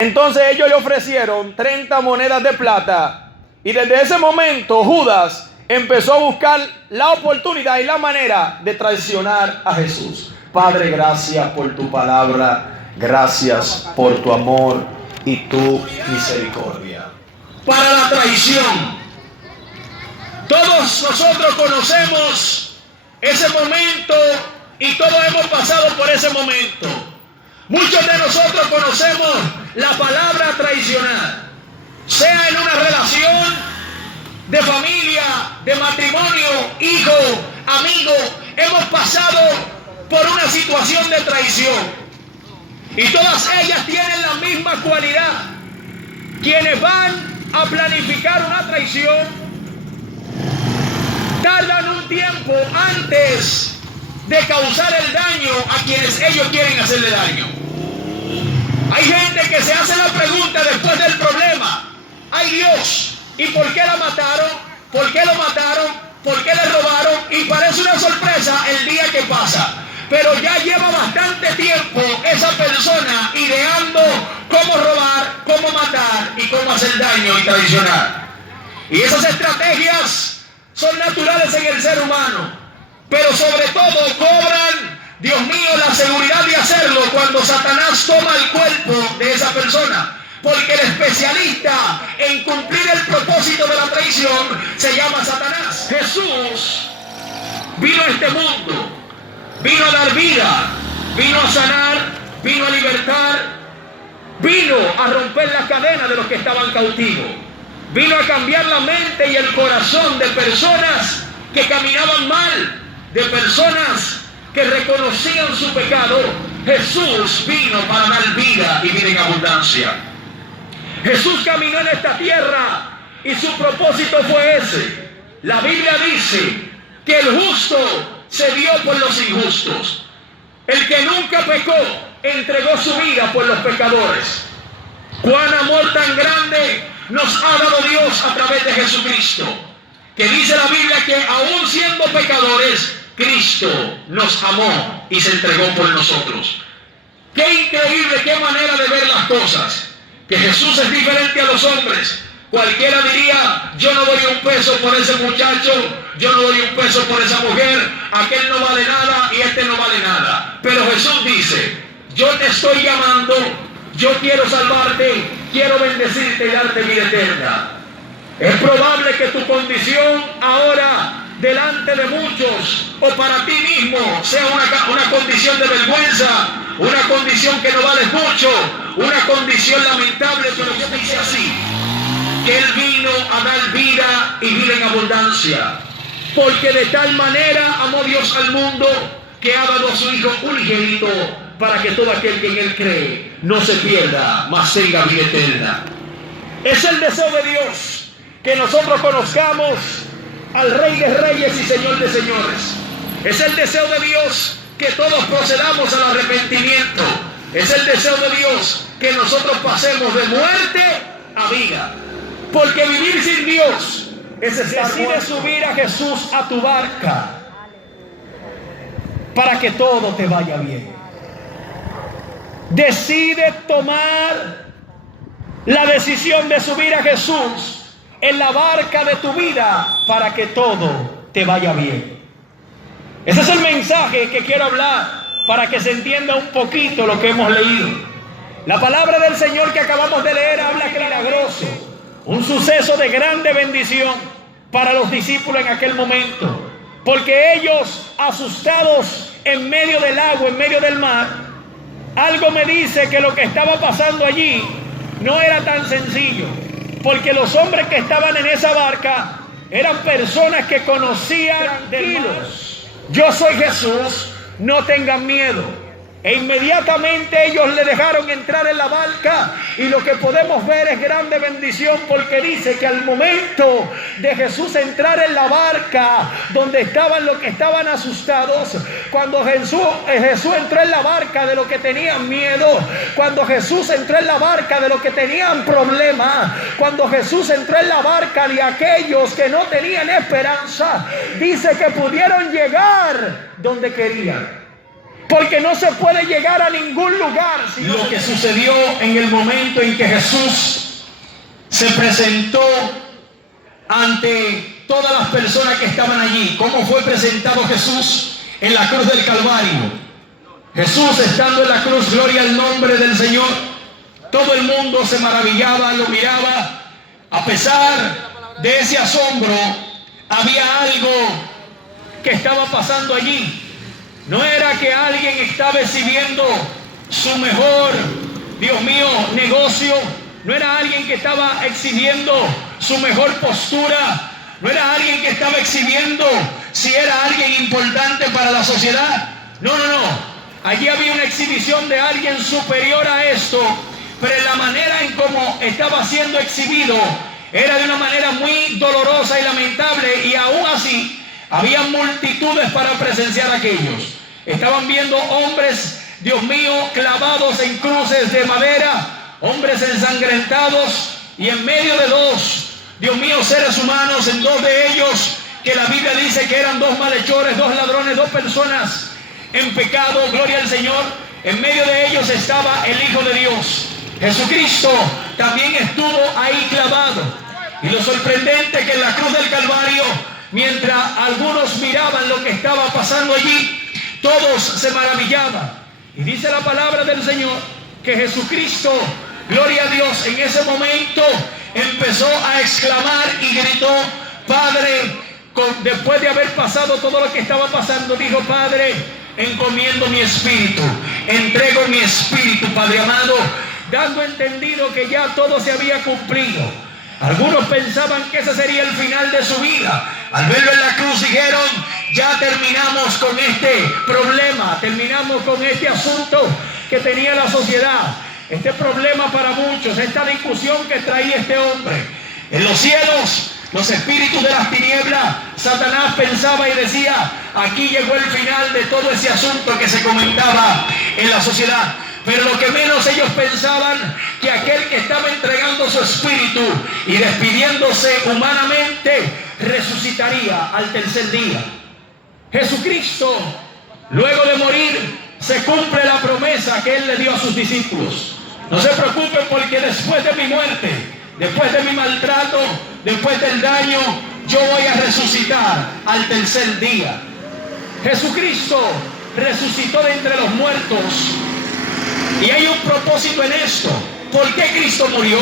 Entonces ellos le ofrecieron 30 monedas de plata. Y desde ese momento Judas empezó a buscar la oportunidad y la manera de traicionar a Jesús. Padre, gracias por tu palabra. Gracias por tu amor y tu misericordia. Para la traición. Todos nosotros conocemos ese momento y todos hemos pasado por ese momento. Muchos de nosotros conocemos la palabra traicionar, sea en una relación de familia, de matrimonio, hijo, amigo. Hemos pasado por una situación de traición y todas ellas tienen la misma cualidad. Quienes van a planificar una traición tardan un tiempo antes de causar el daño a quienes ellos quieren hacerle daño. Hay gente que se hace la pregunta después del problema: ay Dios, ¿y por qué la mataron? ¿Por qué lo mataron? ¿Por qué le robaron? Y parece una sorpresa el día que pasa, pero ya lleva bastante tiempo esa persona ideando cómo robar, cómo matar y cómo hacer daño y traicionar. Y esas estrategias son naturales en el ser humano, pero sobre todo cobran, Dios mío, la seguridad de hacerlo cuando Satanás toma el cuerpo de esa persona. Porque el especialista en cumplir el propósito de la traición se llama Satanás. Jesús vino a este mundo, vino a dar vida, vino a sanar, vino a libertar, vino a romper la cadena de los que estaban cautivos. Vino a cambiar la mente y el corazón de personas que caminaban mal, de personas que reconocían su pecado. Jesús vino para dar vida y vida en abundancia. Jesús caminó en esta tierra y su propósito fue ese. La Biblia dice que el justo se dio por los injustos. El que nunca pecó entregó su vida por los pecadores. Cuán amor tan grande nos ha dado Dios a través de Jesucristo, que dice la Biblia que aún siendo pecadores, Cristo nos amó y se entregó por nosotros. Qué increíble, qué manera de ver las cosas, que Jesús es diferente a los hombres. Cualquiera diría: yo no doy un peso por ese muchacho, yo no doy un peso por esa mujer, aquel no vale nada y este no vale nada. Pero Jesús dice: yo te estoy llamando, yo quiero salvarte, quiero bendecirte y darte vida eterna. Es probable que tu condición ahora delante de muchos o para ti mismo sea una condición de vergüenza, una condición que no vales mucho, una condición lamentable, pero yo dice así, que Él vino a dar vida y vida en abundancia, porque de tal manera amó Dios al mundo que ha dado a su Hijo unigénito, para que todo aquel que en Él cree no se pierda, mas tenga vida eterna. Es el deseo de Dios que nosotros conozcamos al Rey de Reyes y Señor de Señores. Es el deseo de Dios que todos procedamos al arrepentimiento. Es el deseo de Dios que nosotros pasemos de muerte a vida. Porque vivir sin Dios es decide subir a Jesús a tu barca para que todo te vaya bien. Decide tomar la decisión de subir a Jesús en la barca de tu vida para que todo te vaya bien. Ese es el mensaje que quiero hablar para que se entienda un poquito lo que hemos leído. La palabra del Señor que acabamos de leer habla que milagroso, un suceso de grande bendición para los discípulos en aquel momento, porque ellos, asustados en medio del agua, en medio del mar, algo me dice que lo que estaba pasando allí no era tan sencillo, porque los hombres que estaban en esa barca eran personas que conocían tranquilos: yo soy Jesús, no tengan miedo. E inmediatamente ellos le dejaron entrar en la barca, y lo que podemos ver es grande bendición, porque dice que al momento de Jesús entrar en la barca donde estaban los que estaban asustados, cuando Jesús entró en la barca de los que tenían miedo, cuando Jesús entró en la barca de los que tenían problemas, cuando Jesús entró en la barca de aquellos que no tenían esperanza, dice que pudieron llegar donde querían. Porque no se puede llegar a ningún lugar. Lo que sucedió en el momento en que Jesús se presentó ante todas las personas que estaban allí. ¿Cómo fue presentado Jesús en la cruz del Calvario? Jesús estando en la cruz, gloria al nombre del Señor. Todo el mundo se maravillaba, lo miraba. A pesar de ese asombro, había algo que estaba pasando allí. No era que alguien estaba exhibiendo su mejor, Dios mío, negocio. No era alguien que estaba exhibiendo su mejor postura. No era alguien que estaba exhibiendo si era alguien importante para la sociedad. No, no, no. Allí había una exhibición de alguien superior a esto, pero la manera en cómo estaba siendo exhibido era de una manera muy dolorosa y lamentable, y aún así había multitudes para presenciar aquellos. Estaban viendo hombres, Dios mío, clavados en cruces de madera, hombres ensangrentados, y en medio de dos, Dios mío, seres humanos, en dos de ellos, que la Biblia dice que eran dos malhechores, dos ladrones, dos personas en pecado, gloria al Señor. En medio de ellos estaba el Hijo de Dios. Jesucristo también estuvo ahí clavado. Y lo sorprendente que en la cruz del Calvario, mientras algunos miraban lo que estaba pasando allí, todos se maravillaban. Y dice la palabra del Señor que Jesucristo, gloria a Dios, en ese momento empezó a exclamar y gritó: Padre, después de haber pasado todo lo que estaba pasando, dijo: Padre, encomiendo mi espíritu, entrego mi espíritu, Padre amado, dando entendido que ya todo se había cumplido. Algunos pensaban que ese sería el final de su vida. Al verlo en la cruz dijeron: ya terminamos con este problema, terminamos con este asunto que tenía la sociedad, este problema para muchos, esta discusión que traía este hombre. En los cielos, los espíritus de las tinieblas, Satanás pensaba y decía: aquí llegó el final de todo ese asunto que se comentaba en la sociedad. Pero lo que menos ellos pensaban, que aquel que estaba entregando su espíritu y despidiéndose humanamente, resucitaría al tercer día. Jesucristo, luego de morir, se cumple la promesa que Él le dio a sus discípulos. No se preocupen, porque después de mi muerte, después de mi maltrato, después del daño, yo voy a resucitar al tercer día. Jesucristo resucitó de entre los muertos. Y hay un propósito en esto. ¿Por qué Cristo murió?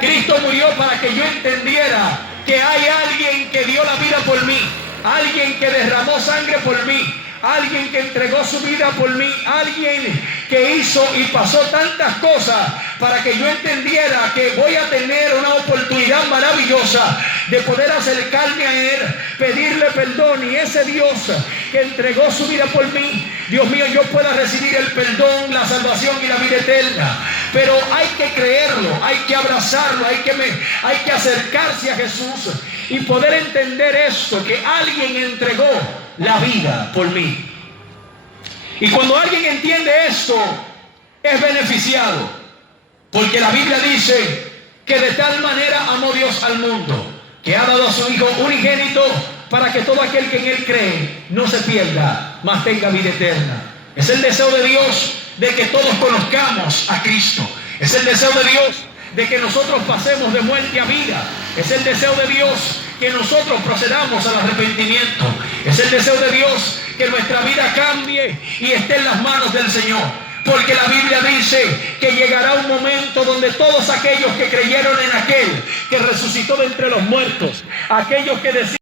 Cristo murió para que yo entendiera que hay alguien que dio la vida por mí, alguien que derramó sangre por mí, alguien que entregó su vida por mí, alguien que hizo y pasó tantas cosas para que yo entendiera que voy a tener una oportunidad maravillosa de poder acercarme a Él, pedirle perdón, y ese Dios que entregó su vida por mí, Dios mío, yo pueda recibir el perdón, la salvación y la vida eterna. Pero hay que creerlo, hay que abrazarlo, hay que acercarse a Jesús y poder entender esto, que alguien entregó la vida por mí. Y cuando alguien entiende esto, es beneficiado, porque la Biblia dice que de tal manera amó Dios al mundo, que ha dado a su Hijo unigénito, para que todo aquel que en Él cree no se pierda, mas tenga vida eterna. Es el deseo de Dios de que todos conozcamos a Cristo. Es el deseo de Dios de que nosotros pasemos de muerte a vida. Es el deseo de Dios que nosotros procedamos al arrepentimiento. Es el deseo de Dios que nuestra vida cambie y esté en las manos del Señor. Porque la Biblia dice que llegará un momento donde todos aquellos que creyeron en aquel que resucitó de entre los muertos, aquellos que decían